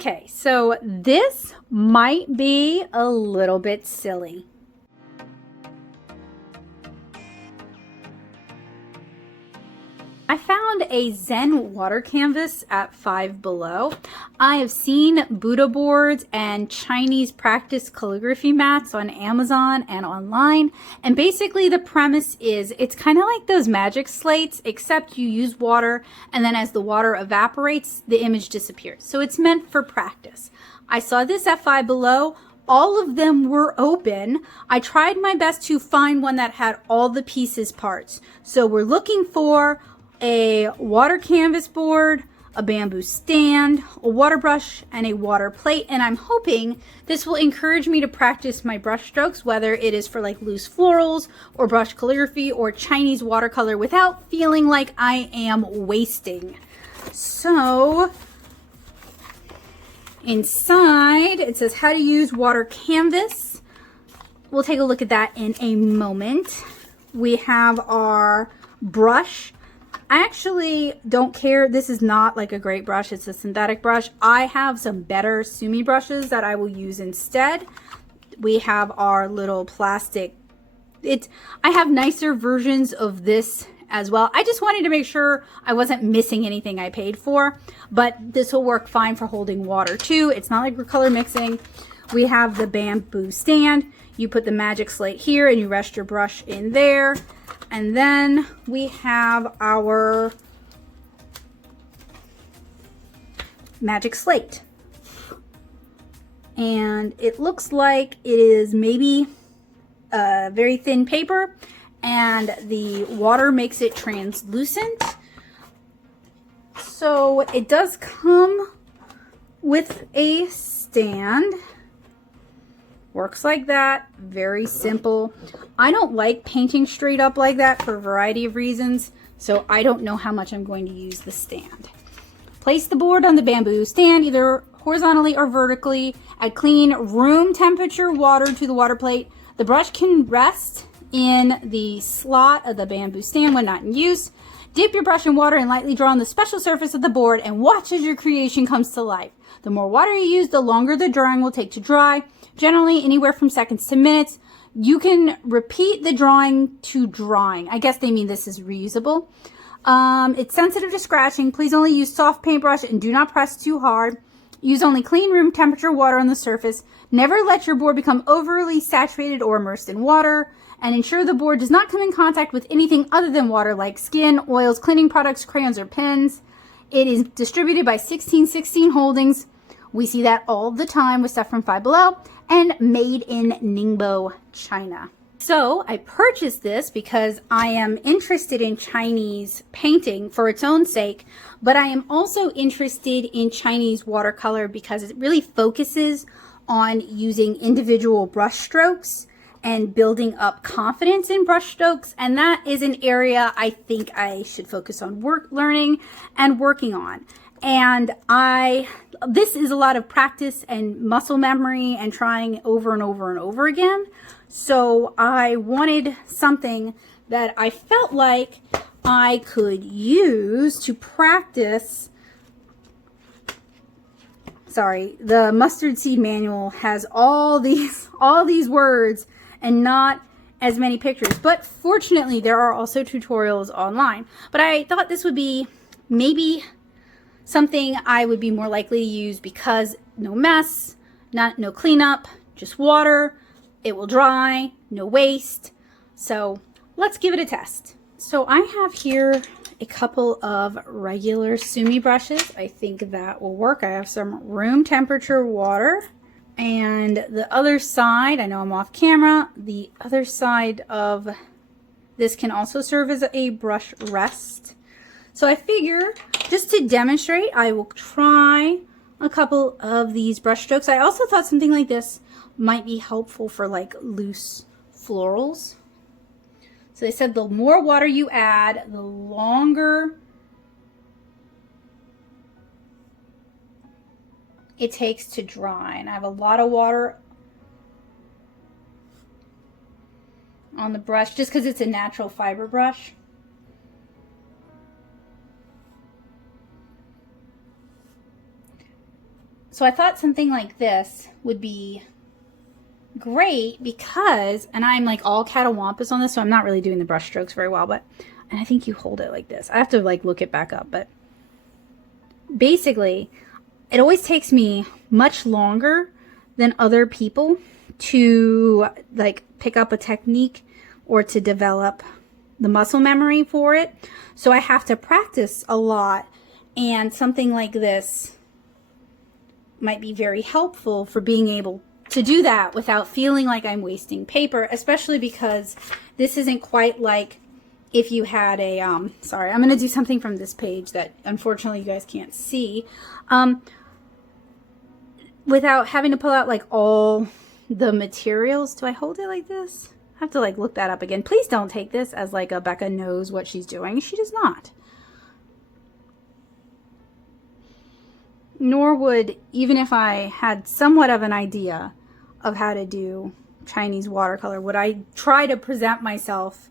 Okay, so this might be a little bit silly. I found a Zen water canvas at 5Below. I have seen Buddha boards and Chinese practice calligraphy mats on Amazon and online. And basically the premise is it's kind of like those magic slates, except you use water, and then as the water evaporates, the image disappears. So it's meant for practice. I saw this at 5Below. All of them were open. I tried my best to find one that had all the pieces parts. So we're looking for a water canvas board, a bamboo stand, a water brush, and a water plate. And I'm hoping this will encourage me to practice my brush strokes, whether it is for like loose florals or brush calligraphy or Chinese watercolor, without feeling like I am wasting. So inside it says how to use water canvas. We'll take a look at that in a moment. We have our brush. I actually don't care. This is not like a great brush. It's a synthetic brush. I have some better Sumi brushes that I will use instead. We have our little plastic. I have nicer versions of this as well. I just wanted to make sure I wasn't missing anything I paid for, but this will work fine for holding water too. It's not like we're color mixing. We have the bamboo stand. You put the magic slate here and you rest your brush in there. And then we have our magic slate. And it looks like it is maybe a very thin paper, and the water makes it translucent. So it does come with a stand. Works like that. Very simple. I don't like painting straight up like that for a variety of reasons, so I don't know how much I'm going to use the stand. Place the board on the bamboo stand, either horizontally or vertically. Add clean room temperature water to the water plate. The brush can rest in the slot of the bamboo stand when not in use. Dip your brush in water and lightly draw on the special surface of the board and watch as your creation comes to life. The more water you use, the longer the drawing will take to dry. Generally anywhere from seconds to minutes. You can repeat the drawing to drying. I guess they mean this is reusable. It's sensitive to scratching. Please only use soft paintbrush and do not press too hard. Use only clean room temperature water on the surface. Never let your board become overly saturated or immersed in water. And ensure the board does not come in contact with anything other than water, like skin, oils, cleaning products, crayons, or pens. It is distributed by 1616 Holdings. We see that all the time with stuff from 5Below, and made in Ningbo, China. So I purchased this because I am interested in Chinese painting for its own sake, but I am also interested in Chinese watercolor because it really focuses on using individual brush strokes and building up confidence in brush strokes. And that is an area I think I should focus on learning and working on. And this is a lot of practice and muscle memory and trying over and over and over again. So I wanted something that I felt like I could use to practice. Sorry, the mustard seed manual has all these words and not as many pictures. But fortunately, there are also tutorials online. But I thought this would be maybe something I would be more likely to use because no mess, no cleanup, just water. It will dry, no waste. So let's give it a test. So I have here a couple of regular Sumi brushes. I think that will work. I have some room temperature water. And the other side, I know I'm off camera, the other side of this can also serve as a brush rest. So I figure just to demonstrate, I will try a couple of these brush strokes. I also thought something like this might be helpful for like loose florals. So they said the more water you add, the longer it takes to dry. And I have a lot of water on the brush just because it's a natural fiber brush. So I thought something like this would be great because, and I'm like all catawampus on this, so I'm not really doing the brush strokes very well, but, and I think you hold it like this. I have to like look it back up, but basically it always takes me much longer than other people to like pick up a technique or to develop the muscle memory for it. So I have to practice a lot, and something like this might be very helpful for being able to do that without feeling like I'm wasting paper, especially because this isn't quite like if you had a, sorry, I'm going to do something from this page that unfortunately you guys can't see, without having to pull out like all the materials. Do I hold it like this? I have to like look that up again. Please don't take this as like a Becca knows what she's doing. She does not. Nor would, even if I had somewhat of an idea of how to do Chinese watercolor, would I try to present myself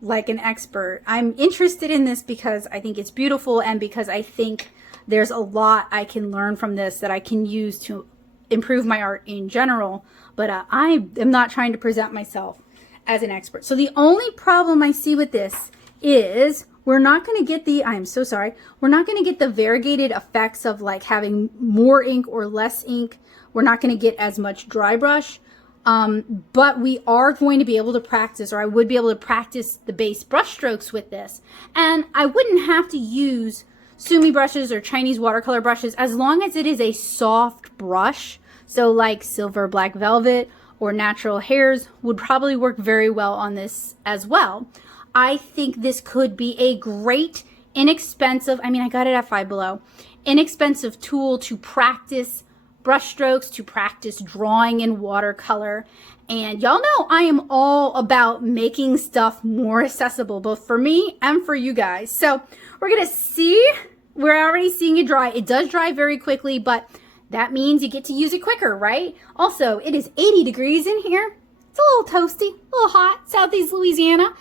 like an expert. I'm interested in this because I think it's beautiful, and because I think there's a lot I can learn from this that I can use to improve my art in general, but I am not trying to present myself as an expert. So the only problem I see with this is we're not going to get the, I'm so sorry, we're not going to get the variegated effects of like having more ink or less ink. We're not going to get as much dry brush, but we are going to be able to practice, or I would be able to practice the base brush strokes with this. And I wouldn't have to use sumi brushes or Chinese watercolor brushes as long as it is a soft brush. So like silver black velvet or natural hairs would probably work very well on this as well. I think this could be a great, inexpensive, I mean, I got it at 5Below, inexpensive tool to practice brush strokes, to practice drawing in watercolor. And y'all know I am all about making stuff more accessible, both for me and for you guys. So we're gonna see, we're already seeing it dry. It does dry very quickly, but that means you get to use it quicker, right? Also, it is 80 degrees in here. It's a little toasty, a little hot, Southeast Louisiana.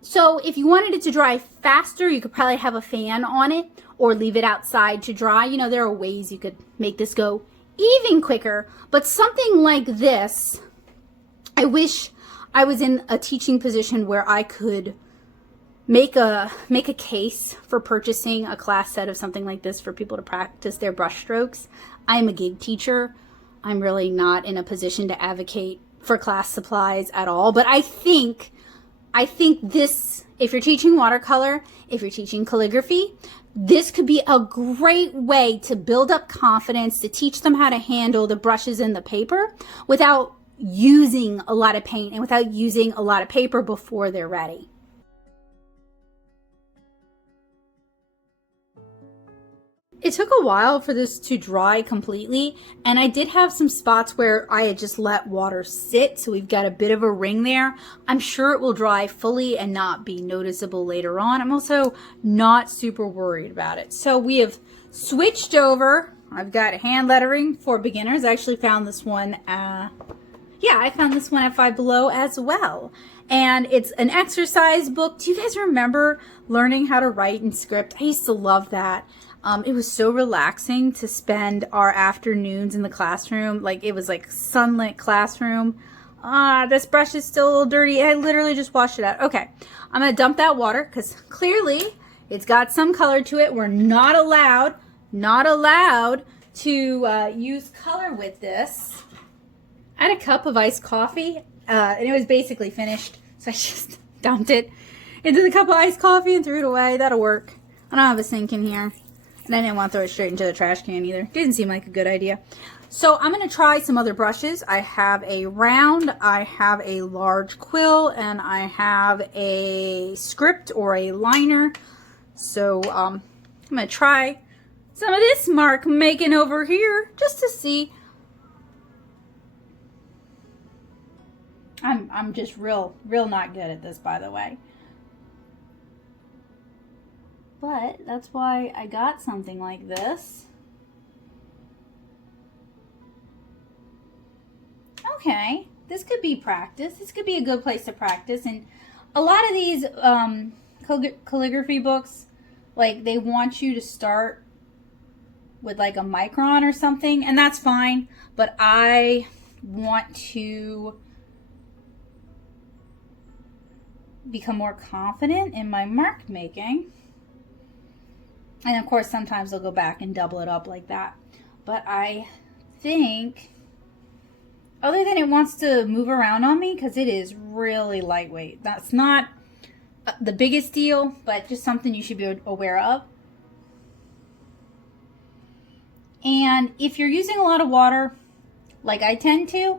So if you wanted it to dry faster, you could probably have a fan on it or leave it outside to dry. You know, there are ways you could make this go even quicker, but something like this, I wish I was in a teaching position where I could make a case for purchasing a class set of something like this for people to practice their brush strokes. I am a gig teacher. I'm really not in a position to advocate for class supplies at all, but I think this, if you're teaching watercolor, if you're teaching calligraphy, this could be a great way to build up confidence, to teach them how to handle the brushes and the paper without using a lot of paint and without using a lot of paper before they're ready. It took a while for this to dry completely, and I did have some spots where I had just let water sit, so we've got a bit of a ring there. I'm sure it will dry fully and not be noticeable later on. I'm also not super worried about it. So we have switched over. I've got hand lettering for beginners. I actually found this one, I found this one at 5Below as well. And it's an exercise book. Do you guys remember learning how to write in script? I used to love that. It was so relaxing to spend our afternoons in the classroom. Like, it was like sunlit classroom. This brush is still a little dirty. I literally just washed it out. Okay, I'm gonna dump that water because clearly it's got some color to it. We're not allowed to use color with this. I had a cup of iced coffee and it was basically finished. So I just dumped it into the cup of iced coffee and threw it away. That'll work. I don't have a sink in here. And I didn't want to throw it straight into the trash can either. Didn't seem like a good idea. So I'm going to try some other brushes. I have a round, I have a large quill, and I have a script or a liner. So I'm going to try some of this mark making over here just to see. I'm just real not good at this, by the way. But that's why I got something like this. Okay, this could be practice. This could be a good place to practice. And a lot of these calligraphy books, like, they want you to start with like a micron or something, and that's fine, but I want to become more confident in my mark making. And of course, sometimes I'll go back and double it up like that. But I think, other than it wants to move around on me, because it is really lightweight. That's not the biggest deal, but just something you should be aware of. And if you're using a lot of water, like I tend to,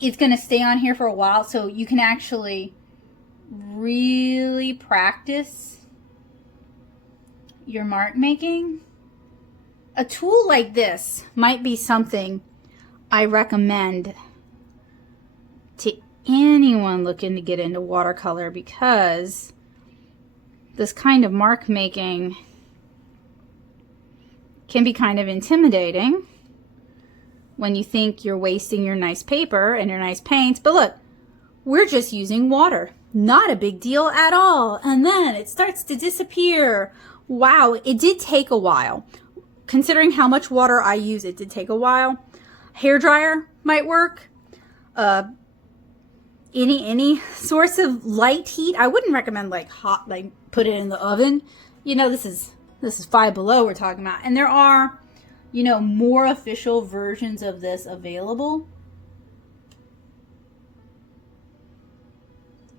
it's going to stay on here for a while, so you can actually really practice your mark making. A tool like this might be something I recommend to anyone looking to get into watercolor, because this kind of mark making can be kind of intimidating when you think you're wasting your nice paper and your nice paints. But look, we're just using water. Not a big deal at all. And then it starts to disappear. Wow, it did take a while. Considering how much water I use, it did take a while. Hair dryer might work. Any source of light heat. I wouldn't recommend like hot, like put it in the oven. You know, this is 5Below we're talking about. And there are, you know, more official versions of this available.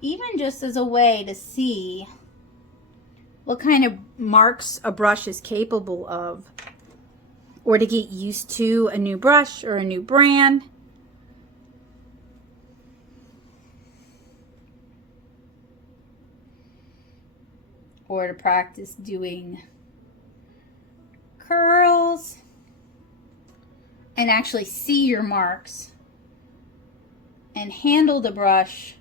Even just as a way to see what kind of marks a brush is capable of, or to get used to a new brush or a new brand. Or to practice doing curls and actually see your marks and handle the brush.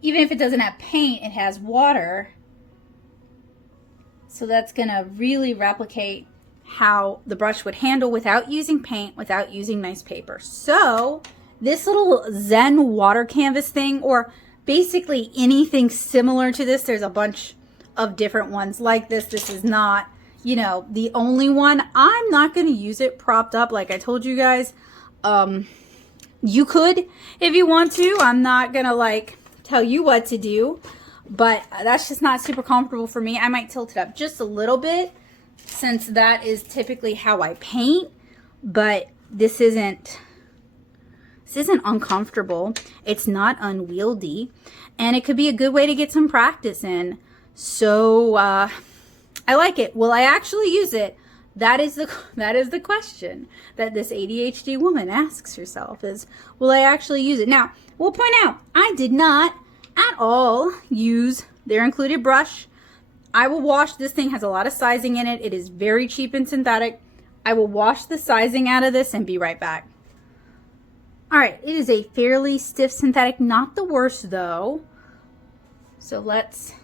Even if it doesn't have paint, it has water. So that's going to really replicate how the brush would handle without using paint, without using nice paper. So this little Zen water canvas thing, or basically anything similar to this, there's a bunch of different ones like this. This is not, you know, the only one. I'm not going to use it propped up like I told you guys. You could if you want to. I'm not going to like tell you what to do, but that's just not super comfortable for me. I might tilt it up just a little bit, since that is typically how I paint, but this isn't uncomfortable. It's not unwieldy, and it could be a good way to get some practice in. So I like it. Will I actually use it? That is the question that this ADHD woman asks herself, is, will I actually use it? Now, we'll point out, I did not at all use their included brush. I will wash, this thing has a lot of sizing in it. It is very cheap and synthetic. I will wash the sizing out of this and be right back. All right, it is a fairly stiff synthetic, not the worst though. So let's,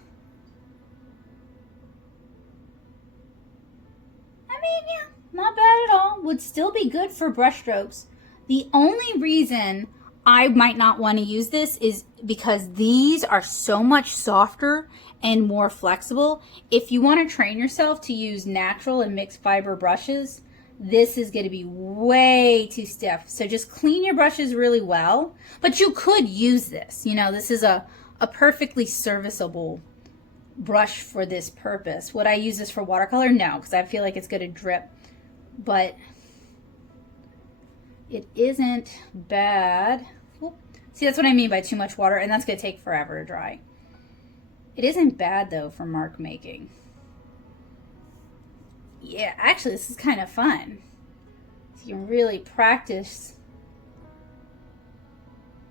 yeah, not bad at all. Would still be good for brush strokes. The only reason I might not want to use this is because these are so much softer and more flexible. If you want to train yourself to use natural and mixed fiber brushes, this is going to be way too stiff. So just clean your brushes really well. But you could use this. You know, this is a perfectly serviceable brush for this purpose. Would I use this for watercolor? No, because I feel like it's going to drip. But it isn't bad. See, that's what I mean by too much water, and that's going to take forever to dry. It isn't bad, though, for mark making. Yeah, actually, this is kind of fun. So you can really practice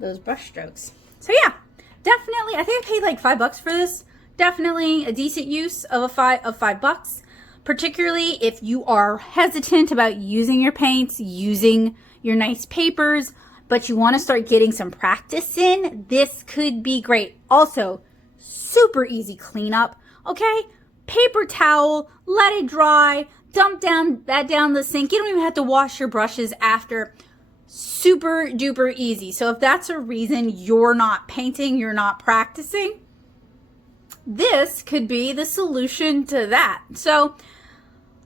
those brush strokes. So yeah, definitely, I think I paid like $5 for this. Definitely a decent use of $5, particularly if you are hesitant about using your paints, using your nice papers, but you want to start getting some practice in. This could be great. Also, super easy cleanup. Okay, paper towel, let it dry, dump that down the sink. You don't even have to wash your brushes after. Super duper easy. So if that's a reason you're not painting, you're not practicing, this could be the solution to that. So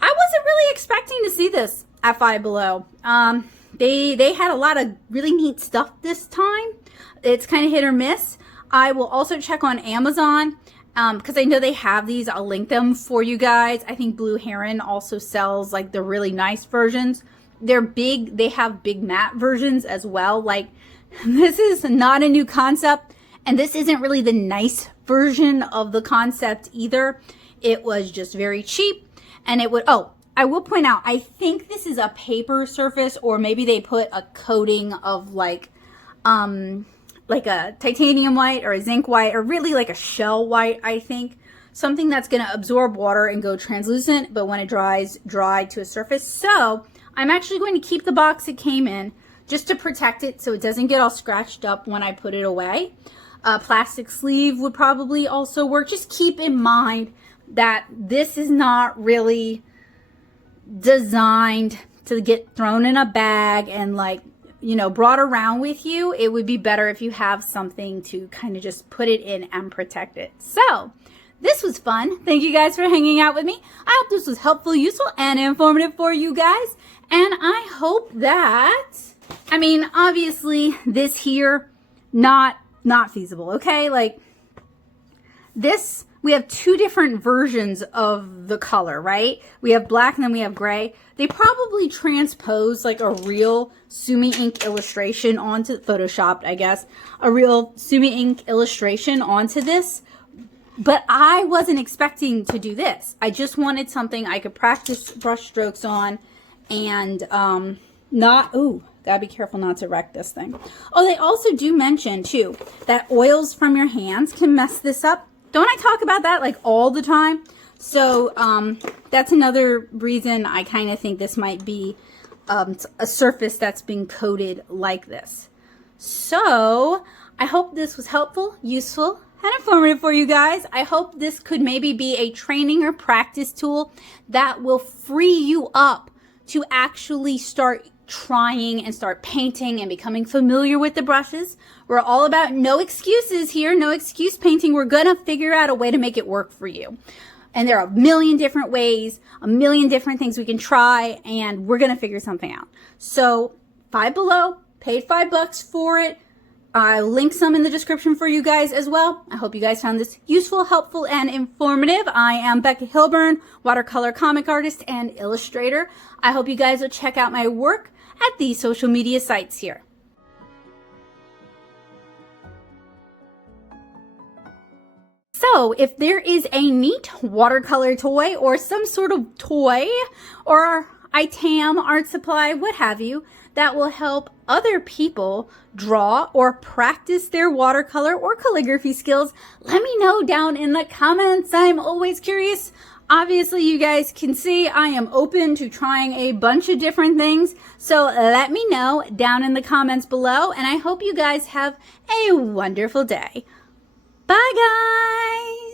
I wasn't really expecting to see this at 5Below. They had a lot of really neat stuff this time. It's kind of hit or miss. I will also check on Amazon because I know they have these. I'll link them for you guys. I think Blue Heron also sells like the really nice versions. They're big. They have big matte versions as well. Like, this is not a new concept, and this isn't really the nice version of the concept either. It was just very cheap, and it would, oh, I will point out, I think this is a paper surface, or maybe they put a coating of like a titanium white or a zinc white, or really like a shell white, I think. Something that's going to absorb water and go translucent, but when it dries, dry to a surface. So I'm actually going to keep the box it came in just to protect it so it doesn't get all scratched up when I put it away. A plastic sleeve would probably also work. Just keep in mind that this is not really designed to get thrown in a bag and like, you know, brought around with you. It would be better if you have something to kind of just put it in and protect it. So this was fun. Thank you guys for hanging out with me. I hope this was helpful, useful, and informative for you guys. And I hope that, I mean, obviously this here, not feasible, okay? Like this, we have two different versions of the color, right? We have black and then we have gray. They probably transposed like a real Sumi ink illustration onto, photoshopped, I guess, a real Sumi ink illustration onto this. But I wasn't expecting to do this. I just wanted something I could practice brush strokes on and not, ooh, gotta be careful not to wreck this thing. Oh, they also do mention too that oils from your hands can mess this up. Don't I talk about that like all the time? So that's another reason I kind of think this might be a surface that's been coated like this. So I hope this was helpful, useful, and informative for you guys. I hope this could maybe be a training or practice tool that will free you up to actually start trying and start painting and becoming familiar with the brushes. We're all about no excuses here, no excuse painting. We're gonna figure out a way to make it work for you. And there are a million different ways, a million different things we can try, and we're gonna figure something out. So 5Below, paid $5 for it. I'll link some in the description for you guys as well. I hope you guys found this useful, helpful, and informative. I am Becca Hilburn, watercolor comic artist and illustrator. I hope you guys will check out my work at these social media sites here. So if there is a neat watercolor toy or some sort of toy or item, art supply, what have you, that will help other people draw or practice their watercolor or calligraphy skills, let me know down in the comments. I'm always curious. Obviously, you guys can see I am open to trying a bunch of different things. So let me know down in the comments below, and I hope you guys have a wonderful day. Bye, guys.